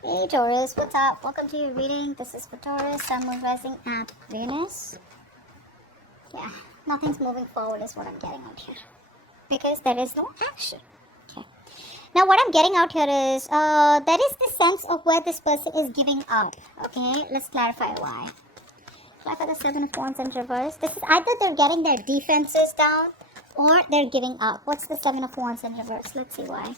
Hey Taurus, what's up? Welcome to your reading. This is for Taurus, Sun, Moon, Rising, and Venus. Yeah, nothing's moving forward is what I'm getting out here. Because there is no action. Okay. Now what I'm getting out here is, there is this sense of where this person is giving up. Okay, let's clarify why. Clarify the Seven of Wands in reverse. This is either they're getting their defenses down or they're giving up. What's the Seven of Wands in reverse? Let's see why.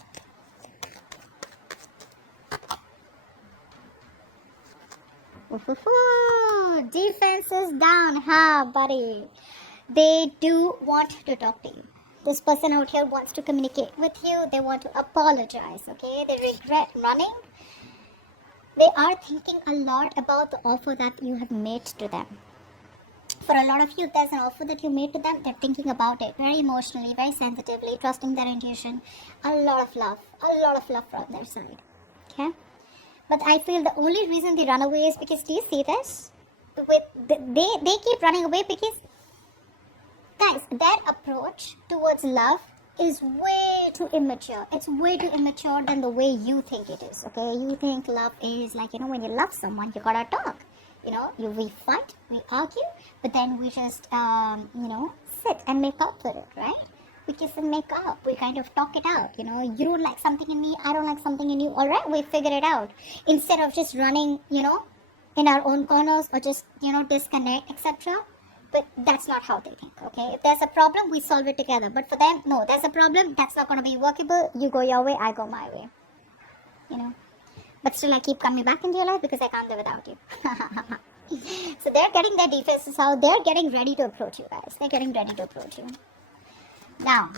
Defense is down, buddy. They do want to talk to you. This person out here wants to communicate with you. They want to apologize, okay? They regret running. They are thinking a lot about the offer that you have made to them. For a lot of you, there's an offer that you made to them. They're thinking about it very emotionally, very sensitively, trusting their intuition. A lot of love from their side, okay? But I feel the only reason they run away is because, do you see this? They keep running away because, guys, their approach towards love is way too immature. It's way too immature than the way you think it is, okay? You think love is like, when you love someone, you gotta talk. We fight, we argue, but then we just, sit and make up for it, right? We kiss and make up. We kind of talk it out. You don't like something in me, I don't like something in you. All right, we figure it out. Instead of just running, in our own corners or just, disconnect, etc. But that's not how they think, okay? If there's a problem, we solve it together. But for them, no, there's a problem, that's not going to be workable. You go your way, I go my way. But still, I keep coming back into your life because I can't live without you. So they're getting their defenses out. They're getting ready to approach you, guys. They're getting ready to approach you. Now,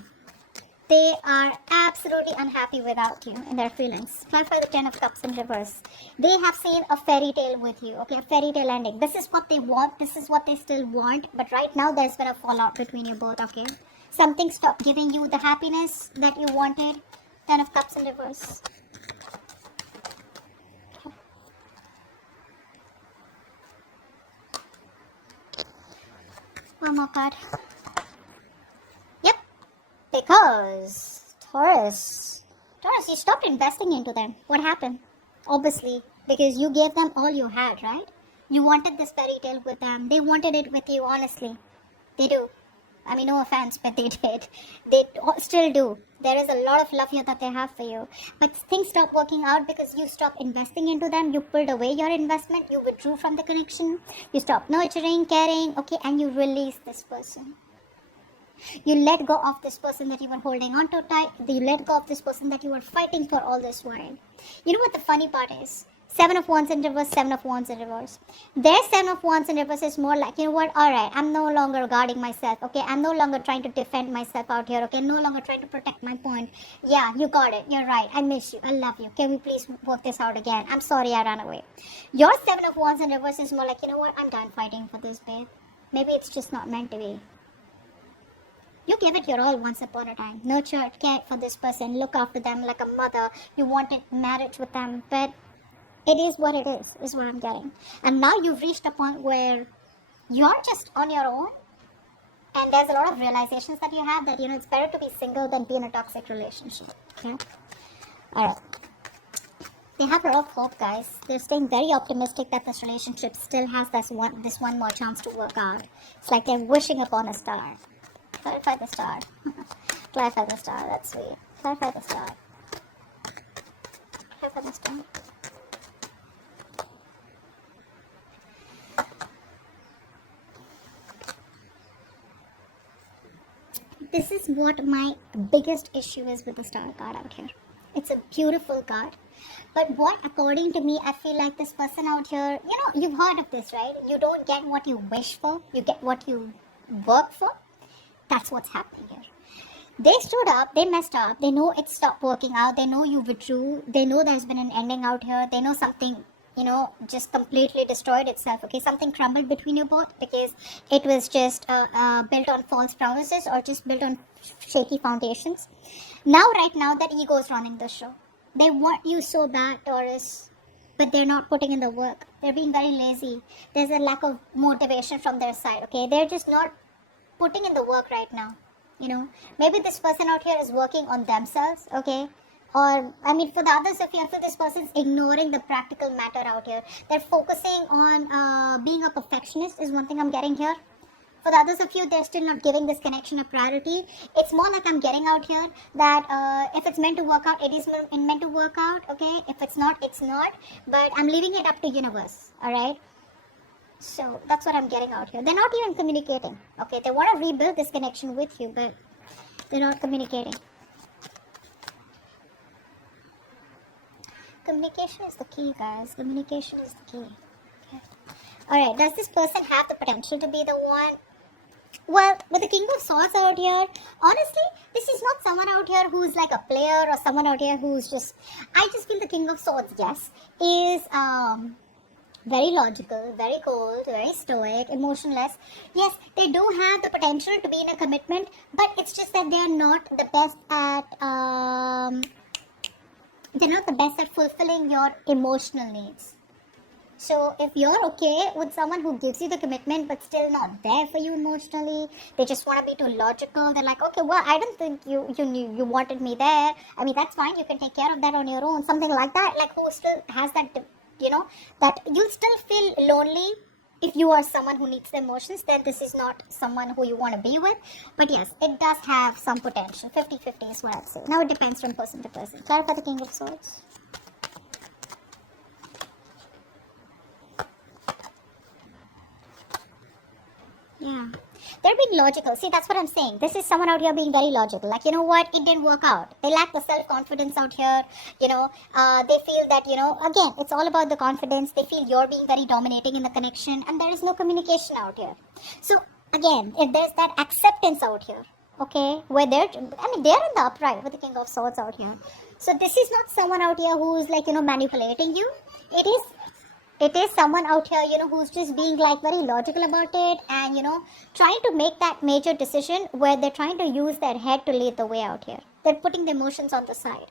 they are absolutely unhappy without you in their feelings. Clarify the Ten of Cups in reverse. They have seen a fairy tale with you, okay? A fairy tale ending. This is what they want. This is what they still want. But right now, there's been a fallout between you both, okay? Something stopped giving you the happiness that you wanted. Ten of Cups in reverse. One more card. Yep. Because Taurus, you stopped investing into them. What happened? Obviously, because you gave them all you had, right? You wanted this fairy tale with them. They wanted it with you, honestly. They do. I mean, no offense, but they did. They still do. There is a lot of love here that they have for you. But things stopped working out because you stopped investing into them. You pulled away your investment. You withdrew from the connection. You stopped nurturing, caring, okay? And you released this person. You let go of this person that you were holding on to tight. You let go of this person that you were fighting for all this while. You know what the funny part is? Seven of Wands in reverse, Seven of Wands in reverse. Their Seven of Wands in reverse is more like, alright, I'm no longer guarding myself, okay? I'm no longer trying to defend myself out here, okay? No longer trying to protect my point. Yeah, you got it. You're right. I miss you. I love you. Can we please work this out again? I'm sorry I ran away. Your Seven of Wands in reverse is more like, I'm done fighting for this, babe. Maybe it's just not meant to be. You gave it your all once upon a time. Nurtured, cared for this person, look after them like a mother. You wanted marriage with them, but it is what it is what I'm getting. And now you've reached a point where you're just on your own. And there's a lot of realizations that you have that, it's better to be single than be in a toxic relationship. Okay? Alright. They have a lot of hope, guys. They're staying very optimistic that this relationship still has this one more chance to work out. It's like they're wishing upon a star. Clarify the star. Clarify the star. That's sweet. Clarify the star. Clarify the star. This is what my biggest issue is with the star card out here. It's a beautiful card. But what, according to me, I feel like this person out here, you've heard of this, right? You don't get what you wish for. You get what you work for. That's what's happening here. They stood up. They messed up. They know it stopped working out. They know you withdrew. They know there's been an ending out here. They know something just completely destroyed itself, okay? Something crumbled between you both because it was just built on false promises or just built on shaky foundations. Right now, that ego is running the show. They want you so bad, Taurus, but they're not putting in the work. They're being very lazy. There's a lack of motivation from their side, okay? They're just not putting in the work right now, Maybe this person out here is working on themselves, okay? Or, I mean, for the others of you, I feel this person's ignoring the practical matter out here. They're focusing on being a perfectionist is one thing I'm getting here. For the others of you, they're still not giving this connection a priority. It's more like I'm getting out here that if it's meant to work out, it is meant to work out, okay? If it's not, it's not. But I'm leaving it up to universe, alright? So that's what I'm getting out here. They're not even communicating, okay? They want to rebuild this connection with you, but they're not communicating. Communication is the key, guys. Communication is the key. Okay. Alright, does this person have the potential to be the one? Well, with the King of Swords out here, honestly, this is not someone out here who's like a player or someone out here who's just... I just feel the King of Swords, yes, is very logical, very cold, very stoic, emotionless. Yes, they do have the potential to be in a commitment, but it's just that they're not the best at... they're not the best at fulfilling your emotional needs. So if you're okay with someone who gives you the commitment but still not there for you emotionally, they just want to be too logical. They're like, okay, well, I don't think you wanted me there. I mean, that's fine. You can take care of that on your own. Something like that. Like, who still has that, that you'll still feel lonely. If you are someone who needs the emotions, then this is not someone who you want to be with. But yes, it does have some potential. 50-50 is what I'd say. Now it depends from person to person. Clarify the King of Swords. Yeah. They're being logical. See, that's what I'm saying. This is someone out here being very logical. Like, you know what? It didn't work out. They lack the self-confidence out here. They feel that, again, it's all about the confidence. They feel you're being very dominating in the connection and there is no communication out here. So, again, if there's that acceptance out here, okay, where they're in the upright with the King of Swords out here. So, this is not someone out here who's like, manipulating you. It is someone out here, who's just being like very logical about it and, trying to make that major decision where they're trying to use their head to lead the way out here. They're putting the emotions on the side.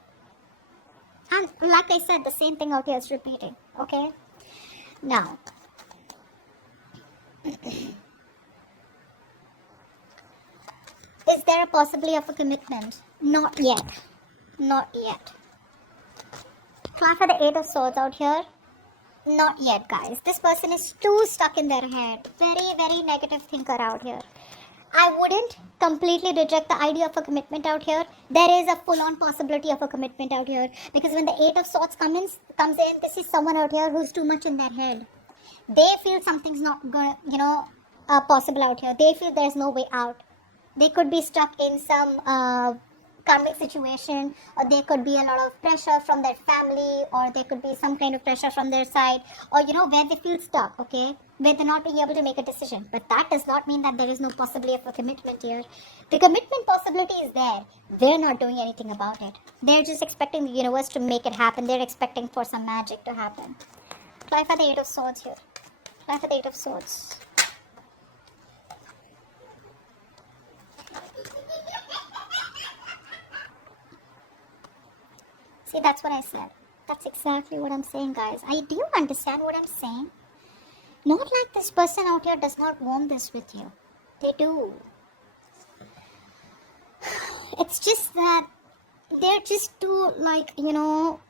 And like I said, the same thing out here is repeating, okay? Now, is there a possibility of a commitment? Not yet. Not yet. Clarify the Eight of Swords out here. Not yet, guys. This person is too stuck in their head. Very, very negative thinker out here. I wouldn't completely reject the idea of a commitment out here. There is a full-on possibility of a commitment out here. Because when the Eight of Swords comes in, this is someone out here who's too much in their head. They feel something's not going, possible out here. They feel there's no way out. They could be stuck in some karmic situation, or there could be a lot of pressure from their family, or there could be some kind of pressure from their side, or where they feel stuck, okay, where they're not being able to make a decision. But that does not mean that there is no possibility of a commitment here. The commitment possibility is there. They're not doing anything about it. They're just expecting the universe to make it happen. They're expecting for some magic to happen. Clarify the Eight of Swords here. Clarify the Eight of Swords. See, that's what I said. That's exactly what I'm saying, guys. Do you understand what I'm saying? Not like this person out here does not want this with you. They do. It's just that they're just too, I don't know.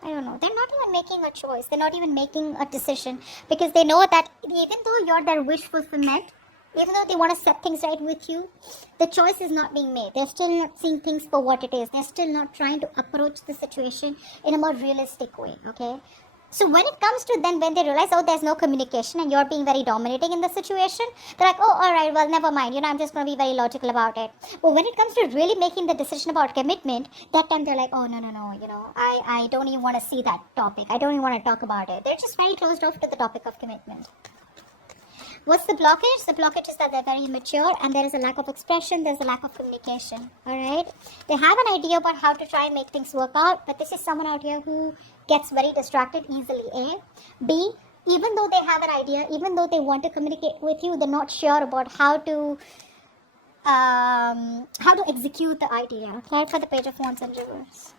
They're not even making a choice. They're not even making a decision. Because they know that even though you're their wish fulfillment, even though they want to set things right with you, the choice is not being made. They're still not seeing things for what it is. They're still not trying to approach the situation in a more realistic way, okay? So when it comes to then when they realize, oh, there's no communication and you're being very dominating in the situation, they're like, oh, all right, well, never mind. I'm just going to be very logical about it. But when it comes to really making the decision about commitment, that time they're like, oh, no, I don't even want to see that topic. I don't even want to talk about it. They're just very closed off to the topic of commitment. What's the blockage? The blockage is that they're very immature and there is a lack of expression, there's a lack of communication, alright? They have an idea about how to try and make things work out, but this is someone out here who gets very distracted easily, A. B, even though they have an idea, even though they want to communicate with you, they're not sure about how to execute the idea. Clarify the Page of Wands in reverse.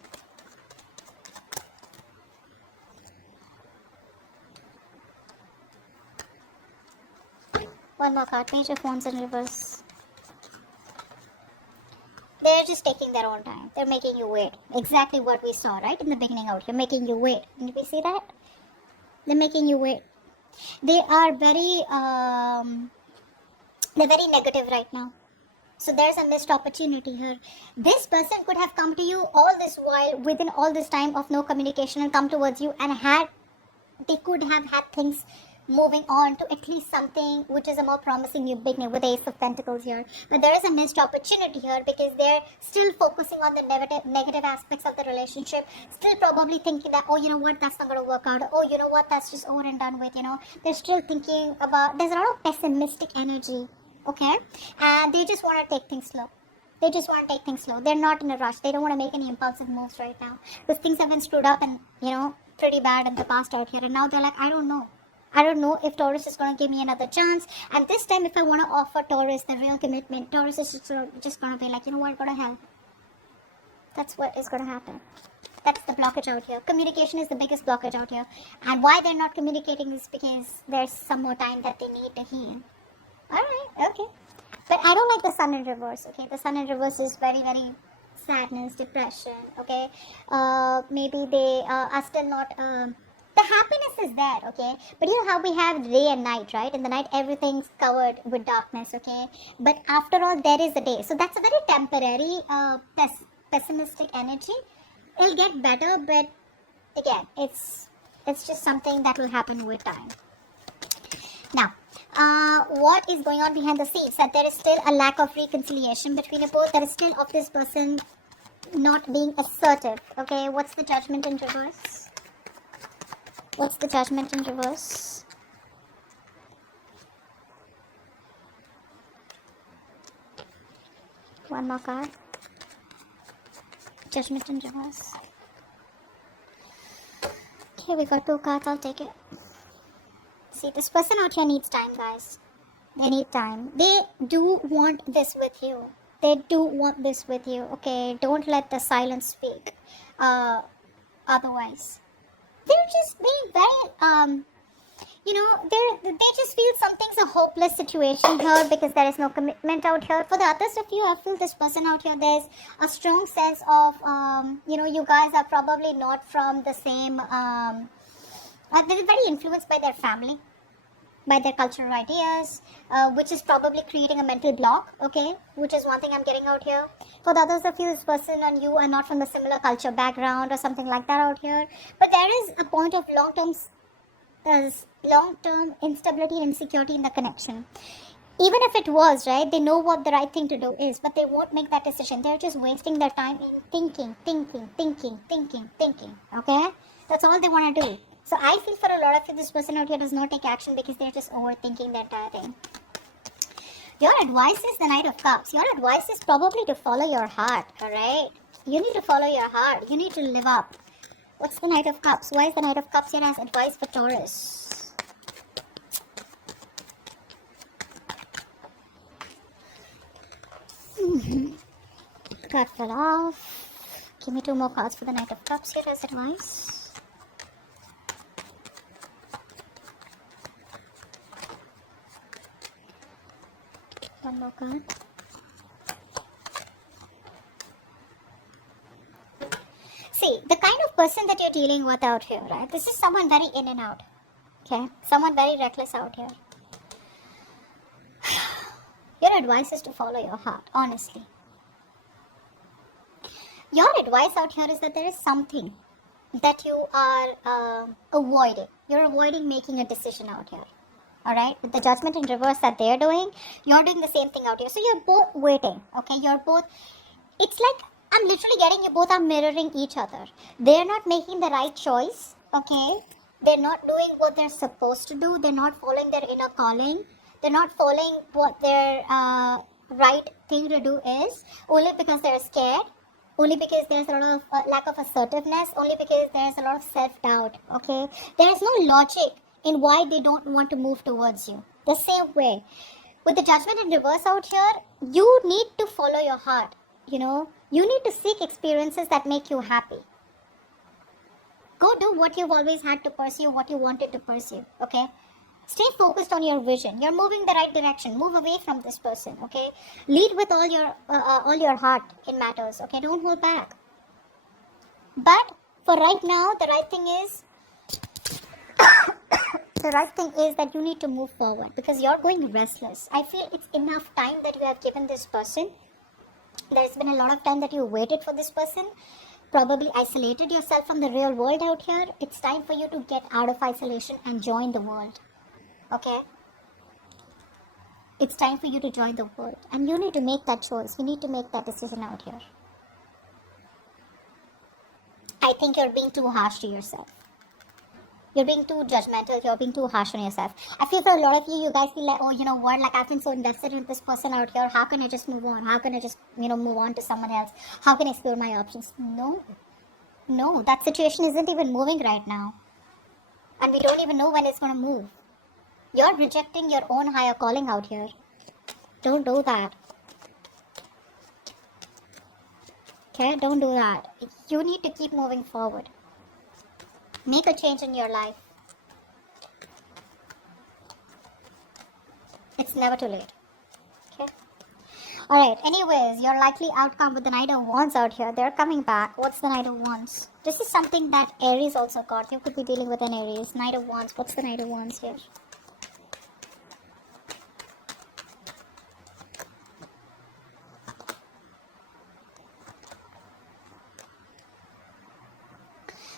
One more card, Page of Wands in reverse. They're just taking their own time. They're making you wait. Exactly what we saw, right? In the beginning out here, making you wait. Did we see that? They're making you wait. They are they're very negative right now. So there's a missed opportunity here. This person could have come to you all this while, within all this time of no communication, and come towards you and they could have had things moving on to at least something which is a more promising new beginning with the Ace of Pentacles here. But there is a missed opportunity here because they're still focusing on the negative aspects of the relationship, still probably thinking that, oh, you know what, that's not going to work out. Oh, you know what, that's just over and done with, They're still thinking about, there's a lot of pessimistic energy, okay? And they just want to take things slow. They just want to take things slow. They're not in a rush. They don't want to make any impulsive moves right now because things have been screwed up and, pretty bad in the past out here. And now they're like, I don't know if Taurus is going to give me another chance. And this time, if I want to offer Taurus the real commitment, Taurus is just going to be like, you know what, go to hell. That's what is going to happen. That's the blockage out here. Communication is the biggest blockage out here. And why they're not communicating is because there's some more time that they need to heal. Alright, okay. But I don't like the sun in reverse, okay? The sun in reverse is very, very sadness, depression, okay? Maybe they are still not... the happiness is there, okay? But you know how we have day and night, right? In the night, everything's covered with darkness, okay? But after all, there is a day. So that's a very temporary, pessimistic energy. It'll get better, but again, it's just something that will happen with time. Now, what is going on behind the scenes? That there is still a lack of reconciliation between you both. There is still of this person not being assertive, okay? What's the Judgment in reverse? What's the Judgment in reverse? One more card. Judgment in reverse. Okay, we got 2 cards. I'll take it. See, this person out here needs time, guys. They need time. They do want this with you. They do want this with you. Okay, don't let the silence speak. Otherwise. They're just being very, they just feel something's a hopeless situation here because there is no commitment out here. For the others of you, I feel this person out here, there's a strong sense of, you guys are probably not from the same, they're very influenced by their family, by their cultural ideas, which is probably creating a mental block, okay, which is one thing I'm getting out here. For the others of you, this person and you are not from a similar culture background or something like that out here, but there is a point of long-term instability and insecurity in the connection. Even if it was, right, they know what the right thing to do is, but they won't make that decision. They're just wasting their time in thinking, okay? That's all they want to do. So I feel for a lot of you, this person out here does not take action because they're just overthinking the entire thing. Your advice is the Knight of Cups. Your advice is probably to follow your heart, alright? You need to follow your heart. You need to live up. What's the Knight of Cups? Why is the Knight of Cups here as advice for Taurus? Card fell off. Give me 2 more cards for the Knight of Cups here as advice. One more card. See, the kind of person that you're dealing with out here, right? This is someone very in and out. Okay? Someone very reckless out here. Your advice is to follow your heart, honestly. Your advice out here is that there is something that you are avoiding. You're avoiding making a decision out here. Alright, with the Judgment in reverse that they're doing, you're doing the same thing out here. So you're both waiting, okay? You're both, it's like, I'm literally getting you both are mirroring each other. They're not making the right choice, okay? They're not doing what they're supposed to do. They're not following their inner calling. They're not following what their right thing to do is, only because they're scared, only because there's a lot of lack of assertiveness, only because there's a lot of self-doubt, okay? There is no logic in why they don't want to move towards you. The same way. With the Judgment in reverse out here, you need to follow your heart, You need to seek experiences that make you happy. Go do what you've always had to pursue, what you wanted to pursue, okay? Stay focused on your vision. You're moving the right direction. Move away from this person, okay? Lead with all your heart in matters, okay? Don't hold back. But for right now, the right thing is that you need to move forward because you're going restless. I feel it's enough time that you have given this person. There's been a lot of time that you waited for this person, probably isolated yourself from the real world out here. It's time for you to get out of isolation and join the world. Okay? It's time for you to join the world. And you need to make that choice. You need to make that decision out here. I think you're being too harsh to yourself. You're being too judgmental. You're being too harsh on yourself. I feel for a lot of you, you guys feel like, oh, you know what? Like, I've been so invested in this person out here. How can I just move on? How can I just, move on to someone else? How can I explore my options? No, that situation isn't even moving right now. And we don't even know when it's going to move. You're rejecting your own higher calling out here. Don't do that. Okay, don't do that. You need to keep moving forward. Make a change in your life. It's never too late. Okay? Alright, anyways, your likely outcome with the Knight of Wands out here. They're coming back. What's the Knight of Wands? This is something that Aries also got. You could be dealing with an Aries. Knight of Wands. What's the Knight of Wands here?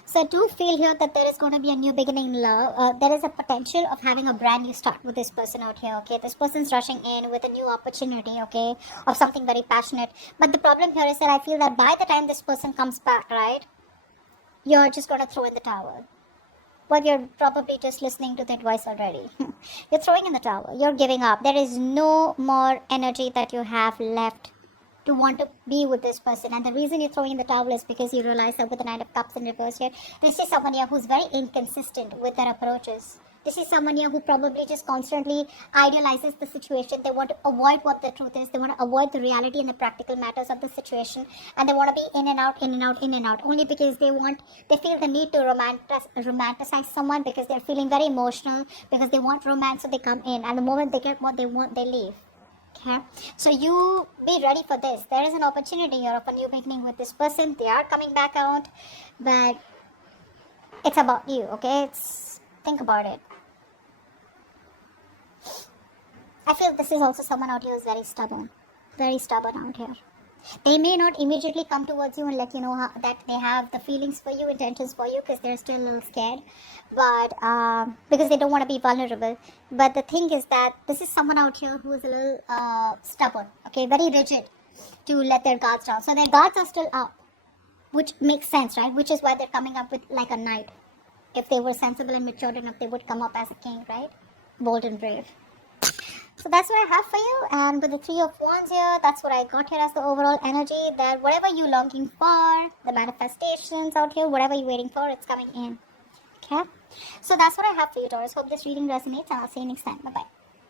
So I do feel here that there is going to be a new beginning in love. There is a potential of having a brand new start with this person out here, okay? This person's rushing in with a new opportunity, okay? Of something very passionate. But the problem here is that I feel that by the time this person comes back, right? You're just going to throw in the towel. But you're probably just listening to the advice already. You're throwing in the towel. You're giving up. There is no more energy that you have left to want to be with this person. And the reason you're throwing in the towel is because you realize that with the Knight of Cups in reverse here, this is someone here who's very inconsistent with their approaches. This is someone here who probably just constantly idealizes the situation. They want to avoid what the truth is. They want to avoid the reality and the practical matters of the situation. And they want to be in and out, in and out, in and out. Only because they feel the need to romanticize someone because they're feeling very emotional, because they want romance, so they come in. And the moment they get what they want, they leave. Okay, so you be ready for this. There is an opportunity here of a new beginning with this person. They are coming back out, but it's about you, okay? Think about it. I feel this is also someone out here who's very stubborn out here. They may not immediately come towards you and let you know that they have the feelings for you, intentions for you, because they're still a little scared, but because they don't want to be vulnerable. But the thing is that this is someone out here who is a little stubborn, okay, very rigid to let their guards down. So their guards are still up, which makes sense, right? Which is why they're coming up with like a knight. If they were sensible and matured enough, they would come up as a king, right? Bold and brave. So that's what I have for you, and with the Three of Wands here, that's what I got here as the overall energy, that whatever you're longing for, the manifestations out here, whatever you're waiting for, it's coming in. Okay? So that's what I have for you, Taurus. Hope this reading resonates, and I'll see you next time. Bye-bye.